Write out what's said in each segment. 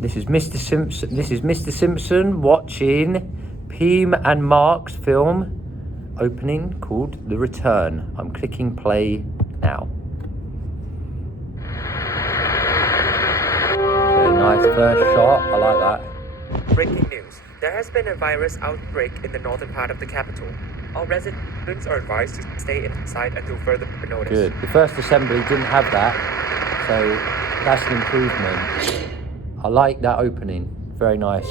This is Mr. Simpson. This is Mr. Simpson watching Peem and Mark's film opening called The Return. I'm clicking play now. Okay, nice first shot. I like that. Breaking news. There has been a virus outbreak in the northern part of the capital. All residents are advised to stay inside until further notice. Good. The first assembly didn't have that, so that's an improvement. I like that opening. Very nice.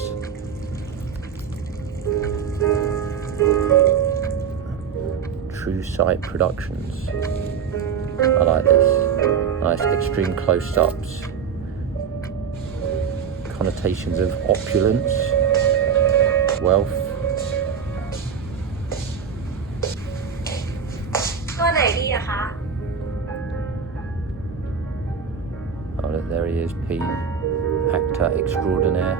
True Sight Productions. I like this. Nice extreme close-ups. Connotations of opulence, wealth. Oh, look, there he is, Peem, actor extraordinaire.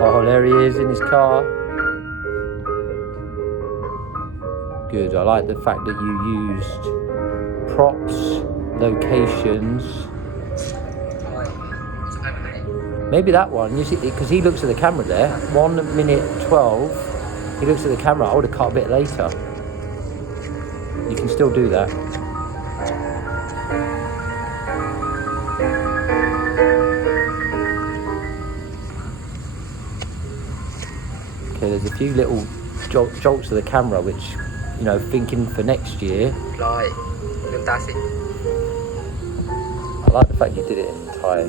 Oh, there he is in his car. Good. I like the fact that you used props, locations. Maybe that one, you see, because he looks at the camera there. 1 minute 12. He looks at the camera. I would have cut a bit later. You can still do that. Okay, there's a few little jolts of the camera, which, you know, thinking for next year. I like the fact you did it in Thai.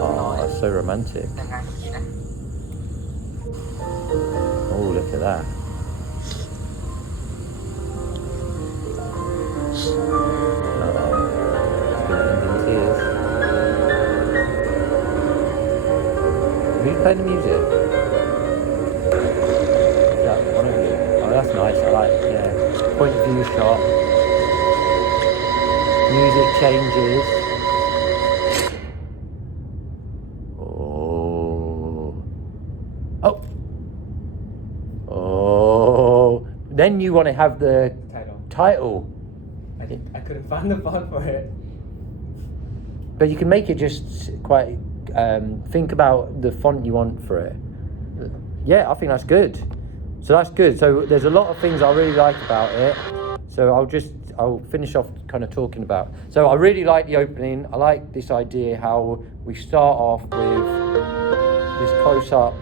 Oh, that's so romantic. Oh, look at that. Uh-oh. It's going to end in tears. Who's playing the music? Is that one of you? Oh, that's nice. I like, yeah. Point of view shot. Music changes. Oh. Then you want to have the title. I couldn't find the font for it. But you can make it just quite, think about the font you want for it. Yeah, I think that's good. So that's good. So there's a lot of things I really like about it. So I'll finish off kind of talking about. So I really like the opening. I like this idea how we start off with this close-up.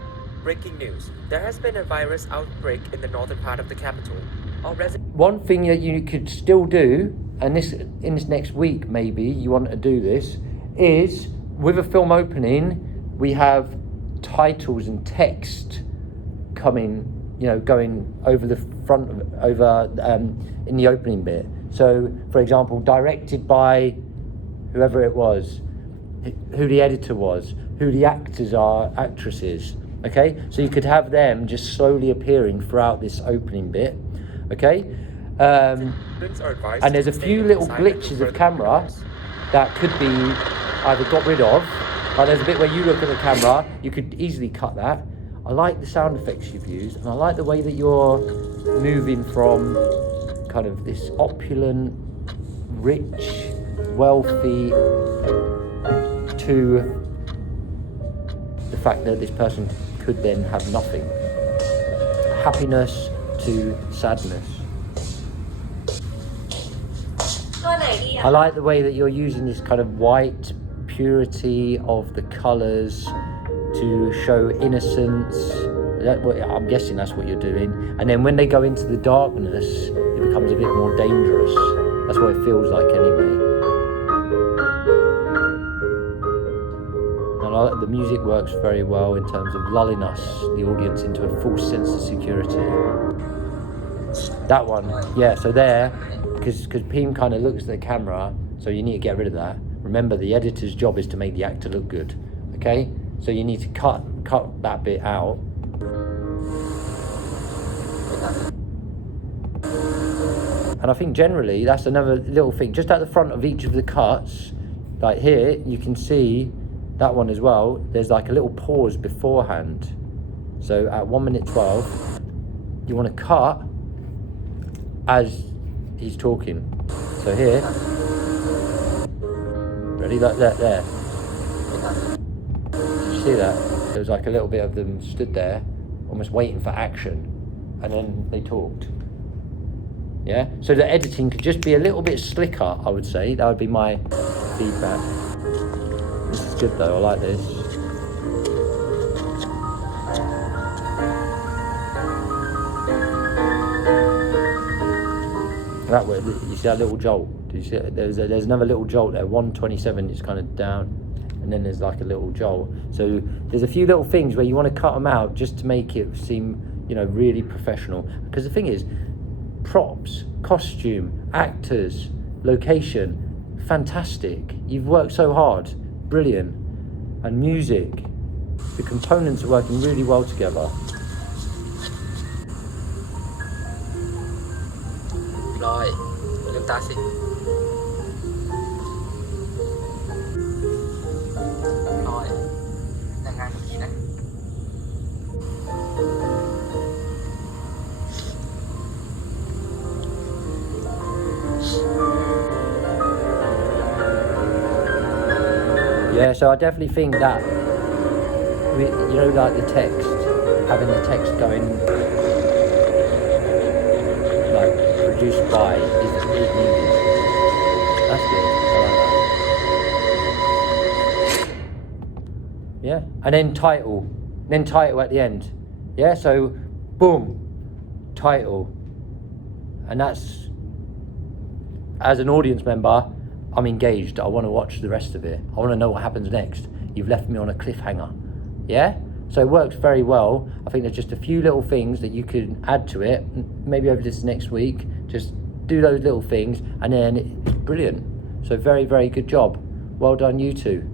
Breaking news. There has been a virus outbreak in the northern part of the capital. All residents... One thing that you could still do, and in this next week maybe you want to do this, is with a film opening, we have titles and text coming, you know, going over the front of in the opening bit. So, for example, directed by whoever it was, who the editor was, who the actresses. Okay, so you could have them just slowly appearing throughout this opening bit. Okay, and there's a few little glitches of camera that could be either got rid of. Like there's a bit where you look at the camera, you could easily cut that. I like the sound effects you've used, and I like the way that you're moving from kind of this opulent, rich, wealthy to the fact that this person could then have nothing. Happiness to sadness. I like the way that you're using this kind of white purity of the colours to show innocence. I'm guessing that's what you're doing. And then when they go into the darkness, it becomes a bit more dangerous. That's what it feels like anyway. The music works very well in terms of lulling us, the audience, into a false sense of security. That one, yeah, so there, because Peem kind of looks at the camera, so you need to get rid of that. Remember, the editor's job is to make the actor look good, okay? So you need to cut that bit out. And I think generally, that's another little thing. Just at the front of each of the cuts, like here, you can see that one as well, there's like a little pause beforehand. So at 1 minute 12, you want to cut as he's talking. So here, ready, like that there. Did you see that? There was like a little bit of them stood there, almost waiting for action, and then they talked. Yeah, so the editing could just be a little bit slicker, I would say. That would be my feedback. This is good though, I like this. That way, you see that little jolt? Do you see it? There's another little jolt there. 127 is kind of down, and then there's like a little jolt. So there's a few little things where you want to cut them out just to make it seem, you know, really professional. Because the thing is, props, costume, actors, location, fantastic. You've worked so hard, brilliant. And music, the components are working really well together. Rồi,ลืมตาสิrồi แต่งงานกับพี่นะ Yeah, so I definitely think that, you know, like the text, having the text going, like, produced by is needed. That's good. I like that. Yeah, and then title at the end. Yeah, so boom, title. And that's, as an audience member, I'm engaged. I want to watch the rest of it. I want to know what happens next. You've left me on a cliffhanger. Yeah? So it works very well. I think there's just a few little things that you can add to it. Maybe over this next week, just do those little things, and then it's brilliant. So very, very good job. Well done, you two.